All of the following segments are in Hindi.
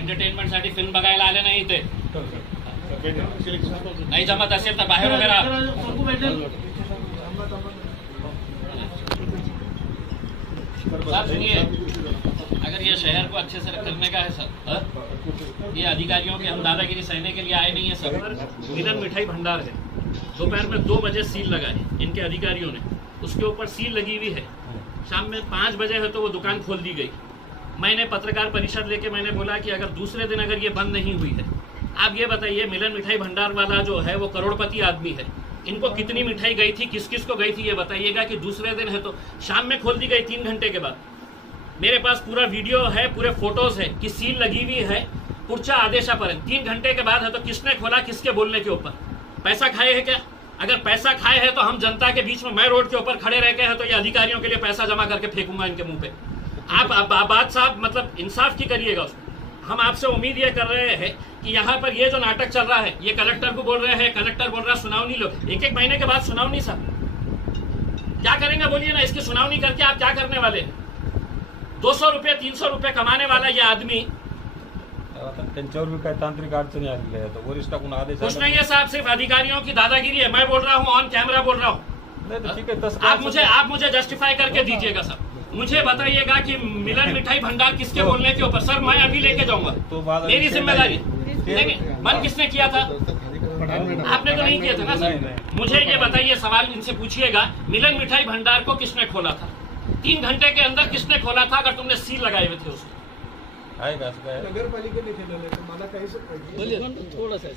एंटरटेनमेंटसाठी फिल्म बघायला आले नाही इथे, नाही जमत असेल तर बाहेर वगैरे साहब सुनिए, अगर ये शहर को अच्छे से करने का है सर, ये अधिकारियों के हम दादागिरी सहने के लिए आए नहीं है सर। मिलन मिठाई भंडार है, दोपहर में 2 बजे सील लगाए इनके अधिकारियों ने, उसके ऊपर सील लगी हुई है। शाम में 5 बजे है तो वो दुकान खोल दी गई। मैंने पत्रकार परिषद लेके मैंने बोला कि अगर दूसरे दिन अगर ये बंद नहीं हुई है, आप ये बताइए मिलन मिठाई भंडार वाला जो है वो करोड़पति आदमी है, इनको कितनी मिठाई गई थी, किस किस को गई थी ये बताइएगा। कि दूसरे दिन है तो शाम में खोल दी गई 3 घंटे के बाद। मेरे पास पूरा वीडियो है, पूरे फोटोज है कि सील लगी हुई है पुढच्या आदेशापर्यंत। 3 घंटे के बाद है तो किसने खोला, किसके बोलने के ऊपर? पैसा खाए है क्या? अगर पैसा खाए है तो हम जनता के बीच में, मैं रोड के ऊपर खड़े रह गए हैं तो ये अधिकारियों के लिए पैसा जमा करके फेंकूंगा इनके मुंह पे। आप बात साहब मतलब इंसाफ की करिएगा उसमें। हम आपसे उम्मीद ये कर रहे हैं कि यहाँ पर ये जो नाटक चल रहा है, ये कलेक्टर को बोल रहे हैं, कलेक्टर बोल रहा है सुनावनी लो, 1-1 महीने के बाद सुनावनी। साहब क्या करेंगे बोलिए ना, इसकी सुनावनी करके आप क्या करने वाले हैं? 200 रुपये 300 रुपये कमाने वाला ये आदमी, त्यांच्यावर भी काही तांत्रिक अडचणी आलेल्या आहेत, वरिष्ठाकडून आदेश कुछ नहीं है साहब, सिर्फ अधिकारियों की दादागिरी है। मैं बोल रहा हूँ, ऑन कैमरा बोल रहा हूँ। ठीक है, आप मुझे जस्टिफाई करके दीजिएगा सर। मुझे बताइएगा कि मिलन मिठाई भंडार किसके बोलने के ऊपर? सर मैं अभी लेके जाऊंगा, मेरी जिम्मेदारी। मन किसने किया था? आपने तो नहीं किया था ना सर। मुझे ये बताइए, सवाल इनसे पूछिएगा, मिलन मिठाई भंडार को किसने खोला था? 3 घंटे के अंदर किसने खोला था अगर तुमने सील लगाए हुए थे उसको? नगरपालिकेने केलेलं आहे, मला काही थोड़ा सा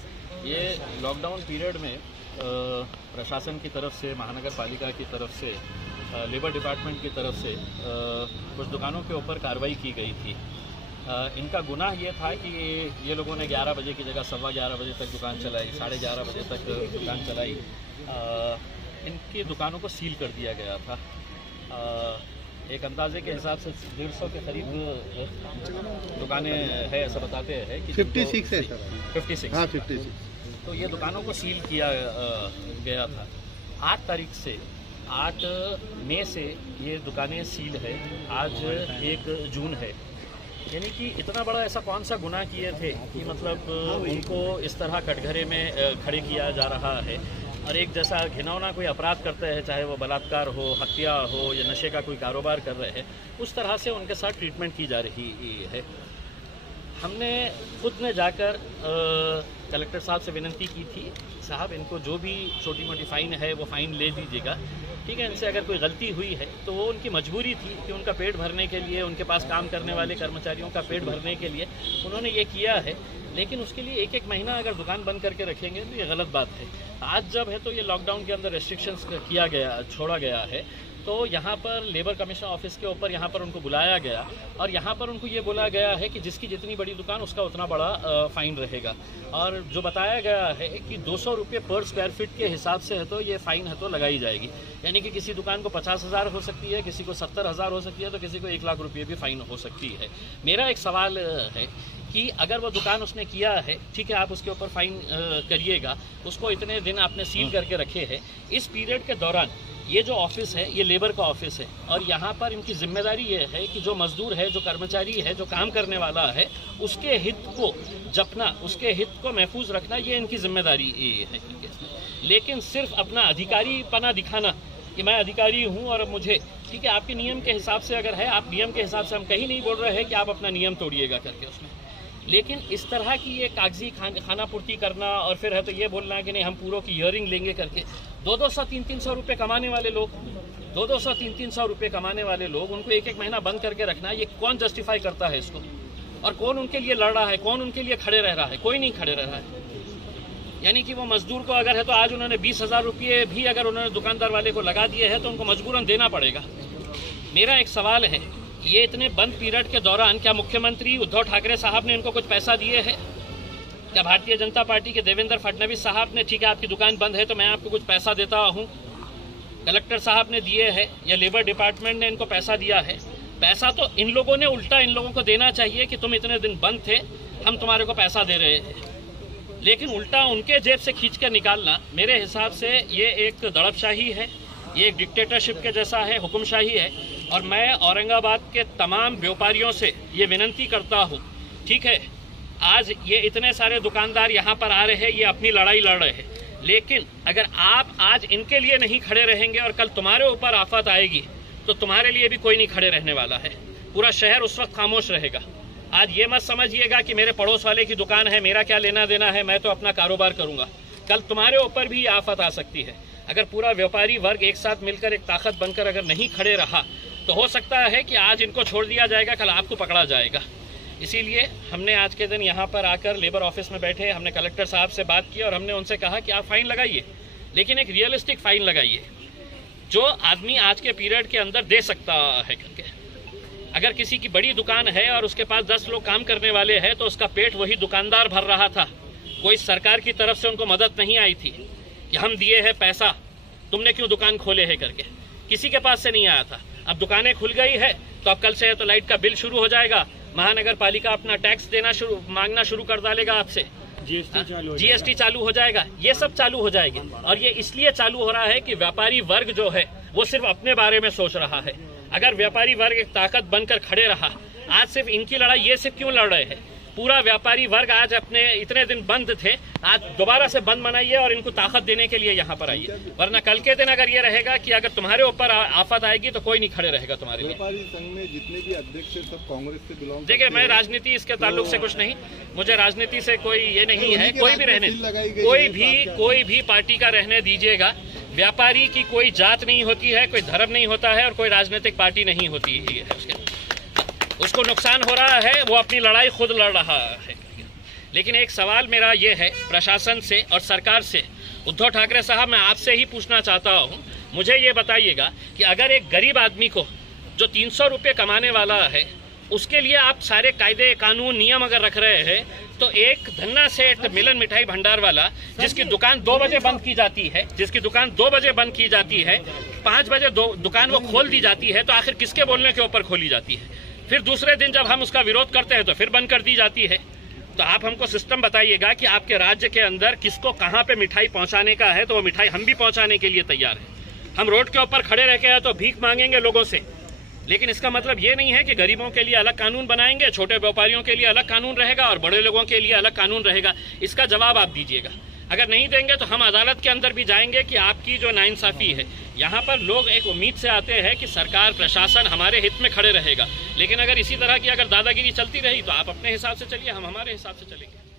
ये लॉकडाउन पीरियड में प्रशासन की तरफ से, महानगर पालिका की तरफ से, लेबर डिपार्टमेंट की तरफ से कुछ दुकानों के ऊपर कार्रवाई की गई थी। इनका गुनाह ये था कि ये लोगों ने 11 बजे की जगह 11:15 बजे तक दुकान चलाई, 11:30 बजे तक दुकान चलाई। इनकी दुकानों को सील कर दिया गया था। एक अंदाजे के हिसाब से 150 के करीब दुकानें है ऐसा बताते हैं कि 56 है सर, 56। हाँ 56। तो ये दुकानों को सील किया गया था। 8 तारीख से 8 मई से ये दुकानें सील है, आज 1 जून है। यानी कि इतना बड़ा ऐसा कौन सा गुनाह किए थे कि मतलब उनको इस तरह कटघरे में खड़े किया जा रहा है। और एक जैसा घिनौना कोई अपराध करते हैं, चाहे वो बलात्कार हो, हत्या हो या नशे का कोई कारोबार कर रहे हैं, उस तरह से उनके साथ ट्रीटमेंट की जा रही है। हमने खुद ने जाकर कलेक्टर साहब से विनती की थी, साहब इनको जो भी छोटी मोटी फ़ाइन है वो फ़ाइन ले लीजिएगा, ठीक है। इनसे अगर कोई गलती हुई है तो वो उनकी मजबूरी थी कि उनका पेट भरने के लिए, उनके पास काम करने वाले कर्मचारियों का पेट भरने के लिए उन्होंने ये किया है। लेकिन उसके लिए 1-1 महीना अगर दुकान बंद करके रखेंगे तो ये गलत बात है। आज जब है तो ये लॉकडाउन के अंदर रेस्ट्रिक्शंस छोड़ा गया है, तो यहाँ पर लेबर कमीशन ऑफिस के ऊपर यहाँ पर उनको बुलाया गया और यहाँ पर उनको ये बोला गया है कि जिसकी जितनी बड़ी दुकान उसका उतना बड़ा फ़ाइन रहेगा। और जो बताया गया है कि 200 रुपये पर स्क्वायर फीट के हिसाब से है तो ये फ़ाइन है तो लगाई जाएगी। यानी कि किसी दुकान को 50,000 हो सकती है, किसी को 70,000 हो सकती है, तो किसी को 1 लाख रुपये भी फ़ाइन हो सकती है। मेरा एक सवाल है कि अगर वो दुकान उसने किया है, ठीक है, आप उसके ऊपर फ़ाइन करिएगा, उसको इतने दिन आपने सील करके रखे हैं। इस पीरियड के दौरान ये जो ऑफिस है ये लेबर का ऑफिस है और यहाँ पर इनकी जिम्मेदारी ये है कि जो मजदूर है, जो कर्मचारी है, जो काम करने वाला है, उसके हित को जपना, उसके हित को महफूज रखना, ये इनकी जिम्मेदारी है। लेकिन सिर्फ अपना अधिकारीपना दिखाना कि मैं अधिकारी हूँ और मुझे, ठीक है, आपके नियम के हिसाब से अगर है, आप नियम के हिसाब से, हम कहीं नहीं बोल रहे हैं कि आप अपना नियम तोड़िएगा करके उसमें, लेकिन इस तरह की ये कागजी खाना पूर्ति करना और फिर है तो ये बोलना है कि नहीं हम पूरों की हियरिंग लेंगे करके, 200-300 रुपये कमाने वाले लोग, 200-300 रुपये कमाने वाले लोग, उनको 1-1 महीना बंद करके रखना, ये कौन जस्टिफाई करता है इसको? और कौन उनके लिए लड़ रहा है, कौन उनके लिए खड़े रह रहा है? कोई नहीं खड़े रह रहा है। यानी कि वो मजदूर को अगर है तो आज उन्होंने 20,000 रुपये भी अगर उन्होंने दुकानदार वाले को लगा दिए हैं तो उनको मजबूरन देना पड़ेगा। मेरा एक सवाल है, ये इतने बंद पीरियड के दौरान क्या मुख्यमंत्री उद्धव ठाकरे साहब ने इनको कुछ पैसा दिए हैं? क्या भारतीय जनता पार्टी के देवेंद्र फडणवीस साहब ने, ठीक है आपकी दुकान बंद है तो मैं आपको कुछ पैसा देता हूँ, कलेक्टर साहब ने दिए हैं या लेबर डिपार्टमेंट ने इनको पैसा दिया है? पैसा तो इन लोगों ने उल्टा इन लोगों को देना चाहिए कि तुम इतने दिन बंद थे, हम तुम्हारे को पैसा दे रहे हैं, लेकिन उल्टा उनके जेब से खींच कर निकालना मेरे हिसाब से ये एक दड़पशाही है, ये एक डिक्टेटरशिप के जैसा है, हुक्मशाही है। और मैं औरंगाबाद के तमाम व्यापारियों से ये विनती करता हूँ, ठीक है, आज ये इतने सारे दुकानदार यहाँ पर आ रहे हैं, ये अपनी लड़ाई लड़ रहे हैं, लेकिन अगर आप आज इनके लिए नहीं खड़े रहेंगे और कल तुम्हारे ऊपर आफत आएगी तो तुम्हारे लिए भी कोई नहीं खड़े रहने वाला है। पूरा शहर उस वक्त खामोश रहेगा। आज ये मत समझिएगा कि मेरे पड़ोस वाले की दुकान है, मेरा क्या लेना देना है, मैं तो अपना कारोबार करूंगा। कल तुम्हारे ऊपर भी आफत आ सकती है। अगर पूरा व्यापारी वर्ग एक साथ मिलकर एक ताकत बनकर अगर नहीं खड़े रहा तो हो सकता है कि आज इनको छोड़ दिया जाएगा, कल आपको पकड़ा जाएगा। इसीलिए हमने आज के दिन यहाँ पर आकर लेबर ऑफिस में बैठे, हमने कलेक्टर साहब से बात की और हमने उनसे कहा कि आप फाइन लगाइए, लेकिन एक रियलिस्टिक फाइन लगाइए जो आदमी आज के पीरियड के अंदर दे सकता है करके। अगर किसी की बड़ी दुकान है और उसके पास 10 लोग काम करने वाले हैं तो उसका पेट वही दुकानदार भर रहा था। कोई सरकार की तरफ से उनको मदद नहीं आई थी कि हम दिए हैं पैसा, तुमने क्यों दुकान खोले है करके, किसी के पास से नहीं आया था। अब दुकानें खुल गई है तो अब कल से तो लाइट का बिल शुरू हो जाएगा, महानगर पालिका अपना टैक्स देना मांगना शुरू कर डालेगा आपसे, जीएसटी चालू हो जाएगा, ये सब चालू हो जाएगी। और ये इसलिए चालू हो रहा है कि व्यापारी वर्ग जो है वो सिर्फ अपने बारे में सोच रहा है। अगर व्यापारी वर्ग एक ताकत बनकर खड़े रहा, आज सिर्फ इनकी लड़ाई ये सिर्फ क्यों लड़ रहे हैं, पूरा व्यापारी वर्ग आज अपने इतने दिन बंद थे, आज दोबारा से बंद मनाइए और इनको ताकत देने के लिए यहाँ पर आइए। वरना कल के दिन अगर ये रहेगा कि अगर तुम्हारे ऊपर आफत आएगी तो कोई नहीं खड़े रहेगा तुम्हारे लिए। व्यापारी संघ में जितने भी अध्यक्ष सब कांग्रेस से बिलोंग। देखिए, मैं राजनीति इसके ताल्लुक से कुछ नहीं, मुझे राजनीति से कोई ये नहीं है, कोई भी रहने, कोई भी पार्टी का रहने दीजिएगा। व्यापारी की कोई जात नहीं होती है, कोई धर्म नहीं होता है और कोई राजनीतिक पार्टी नहीं होती है। उसको नुकसान हो रहा है, वो अपनी लड़ाई खुद लड़ रहा है। लेकिन एक सवाल मेरा ये है प्रशासन से और सरकार से, उद्धव ठाकरे साहब, मैं आपसे ही पूछना चाहता हूँ, मुझे ये बताइएगा कि अगर एक गरीब आदमी को जो 300 रुपये कमाने वाला है उसके लिए आप सारे कायदे कानून नियम अगर रख रहे हैं, तो एक धन्ना सेठ मिलन मिठाई भंडार वाला जिसकी दुकान 2 बजे बंद की जाती है, 5 बजे दुकान वो खोल दी जाती है, तो आखिर किसके बोलने के ऊपर खोली जाती है? फिर दूसरे दिन जब हम उसका विरोध करते हैं तो फिर बंद कर दी जाती है। तो आप हमको सिस्टम बताइएगा कि आपके राज्य के अंदर किसको कहां पे मिठाई पहुंचाने का है, तो वो मिठाई हम भी पहुंचाने के लिए तैयार है। हम रोड के ऊपर खड़े रह के तो भीख मांगेंगे लोगों से, लेकिन इसका मतलब ये नहीं है कि गरीबों के लिए अलग कानून बनाएंगे, छोटे व्यापारियों के लिए अलग कानून रहेगा और बड़े लोगों के लिए अलग कानून रहेगा। इसका जवाब आप दीजिएगा। अगर नहीं देंगे तो हम अदालत के अंदर भी जाएंगे कि आपकी जो नाइंसाफी है। यहाँ पर लोग एक उम्मीद से आते हैं कि सरकार प्रशासन हमारे हित में खड़े रहेगा, लेकिन अगर इसी तरह की अगर दादागिरी चलती रही तो आप अपने हिसाब से चलिए, हम हमारे हिसाब से चलेंगे।